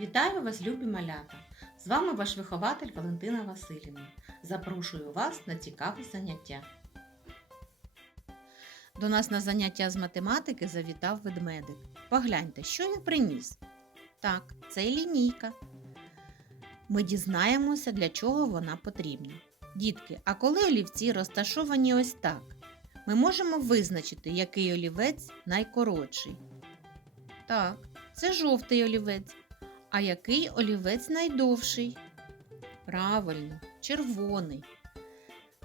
Вітаю вас, любі малята! З вами ваш вихователь Валентина Васильівна. Запрошую вас на цікаве заняття. До нас на заняття з математики завітав ведмедик. Погляньте, що він приніс. Так, це лінійка. Ми дізнаємося, для чого вона потрібна. Дітки, а коли олівці розташовані ось так, ми можемо визначити, який олівець найкоротший. Так, це жовтий олівець. А який олівець найдовший? Правильно, червоний.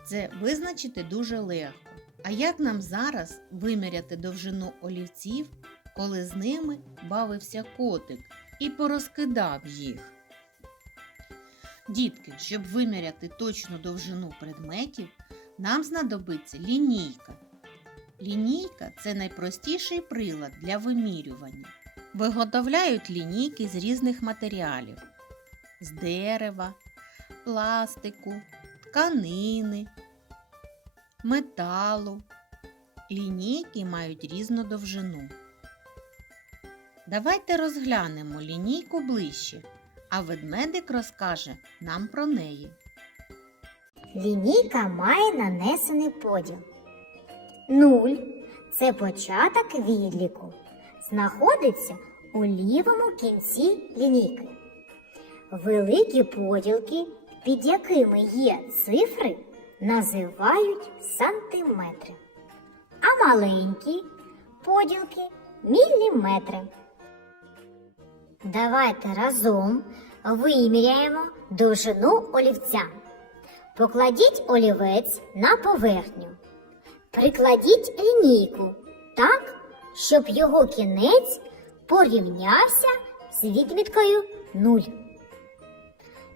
Це визначити дуже легко. А як нам зараз виміряти довжину олівців, коли з ними бавився котик і порозкидав їх? Дітки, щоб виміряти точну довжину предметів, нам знадобиться лінійка. Лінійка це найпростіший прилад для вимірювання. Виготовляють лінійки з різних матеріалів: з дерева, пластику, тканини, металу. Лінійки мають різну довжину. Давайте розглянемо лінійку ближче, а ведмедик розкаже нам про неї. Лінійка має нанесений поділ. Нуль це початок відліку. Знаходиться у лівому кінці лінійки. Великі поділки, під якими є цифри, називають сантиметри, а маленькі поділки міліметри. Давайте разом виміряємо довжину олівця. Покладіть олівець на поверхню. Прикладіть лінійку так, щоб його кінець порівнявся з відміткою 0.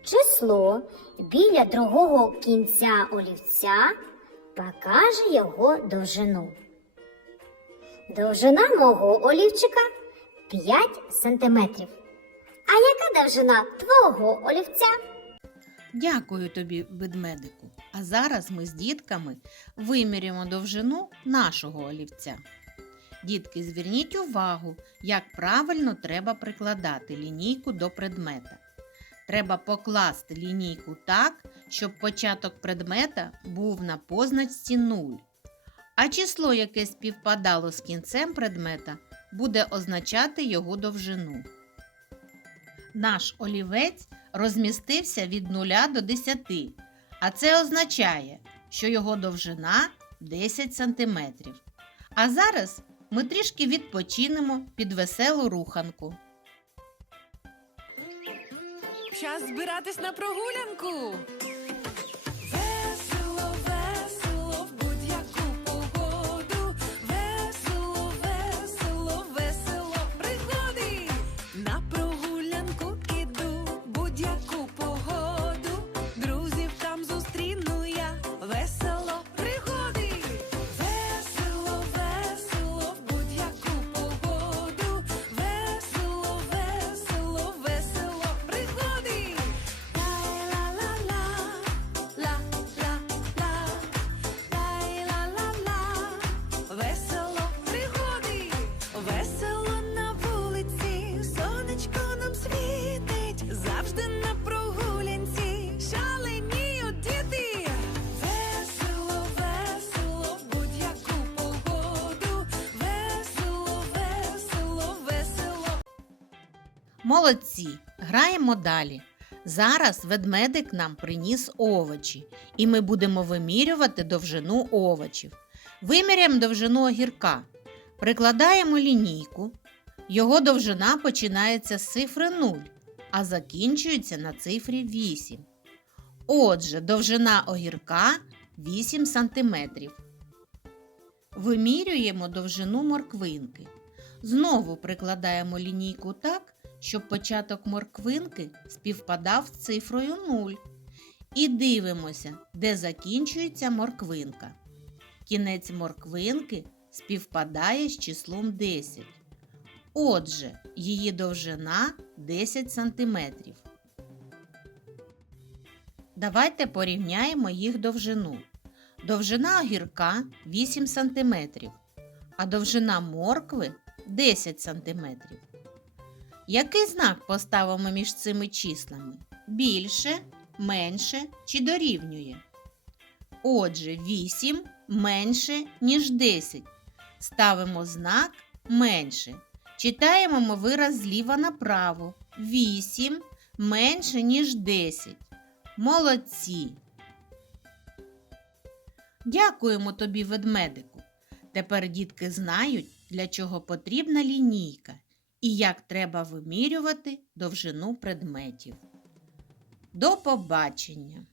Число біля другого кінця олівця покаже його довжину. Довжина мого олівчика 5 см. А яка довжина твого олівця? Дякую тобі, ведмедику. А зараз ми з дітками виміряємо довжину нашого олівця. Дітки, зверніть увагу, як правильно треба прикладати лінійку до предмета. Треба покласти лінійку так, щоб початок предмета був на позначці 0. А число, яке співпадало з кінцем предмета, буде означати його довжину. Наш олівець розмістився від 0 до 10, а це означає, що його довжина 10 см. А зараз ми трішки відпочинемо під веселу руханку. Час збиратись на прогулянку. Весело, весело в будь-яку погоду. Весело, весело, весело приходи. На прогулянку іду, будь-яку погоду. Молодці! Граємо далі. Зараз ведмедик нам приніс овочі, і ми будемо вимірювати довжину овочів. Виміряємо довжину огірка. Прикладаємо лінійку. Його довжина починається з цифри 0, а закінчується на цифрі 8. Отже, довжина огірка 8 см. Вимірюємо довжину морквинки. Знову прикладаємо лінійку так, щоб початок морквинки співпадав з цифрою 0. І дивимося, де закінчується морквинка. Кінець морквинки співпадає з числом 10. Отже, її довжина 10 см. Давайте порівняємо їх довжину. Довжина огірка 8 см, а довжина моркви 10 см. Який знак поставимо між цими числами? Більше, менше чи дорівнює? Отже, 8 менше, ніж 10. Ставимо знак менше. Читаємо ми вираз зліва направо. 8 менше, ніж 10. Молодці. Дякуємо тобі, ведмедику. Тепер дітки знають, для чого потрібна лінійка і як треба вимірювати довжину предметів. До побачення!